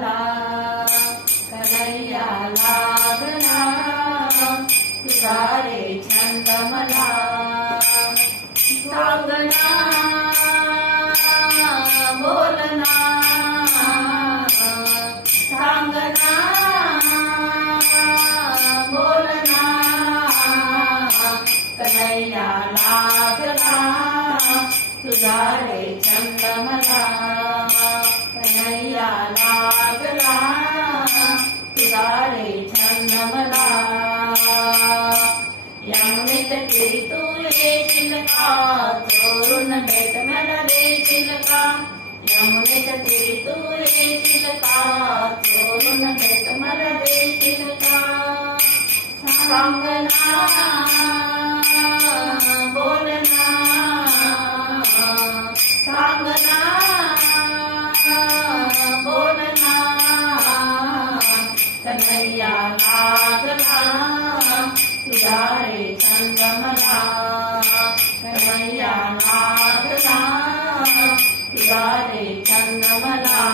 लागला कन्हैया लागला तुझा रे छंद मला सांगना बोलना सांगना बोलना कन्हैया लागला तुझा रे मला यमुनेत फिरी तू येशील का चोरून भेट मला देशील का यमुनेत फिरी तू येशील का चोरून भेट मला देशील का कन्हैया लागला तुझा रे छंद मला कन्हैया लागला तुझा रे छंद मला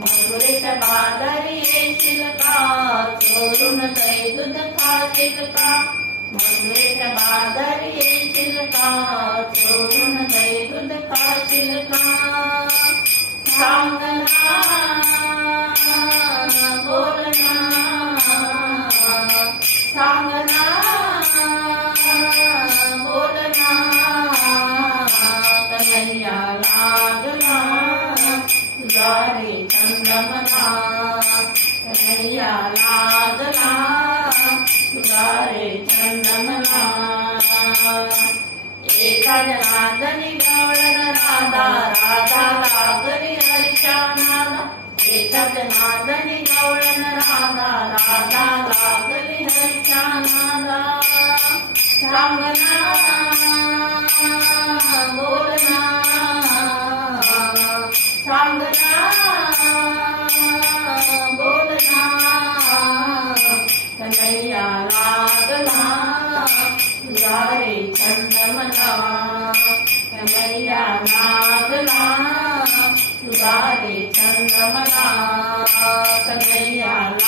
मधुरेत बाजारी येशील का चोरून काही दूध खाशील का मधुरेत बाजारी येशील का चोरून काही दूध खाशील का सांगना बोलना कन्हैया लागला तुझा रे छंद एका जनादनी गवळण राधा राधा लागली हरीच्या नादा. एका जनादनी गवळण राधा राधा लागली हरीच्या नादा. सांगना बोलना सांगना तुझा रे छंद मला कन्हैया लागला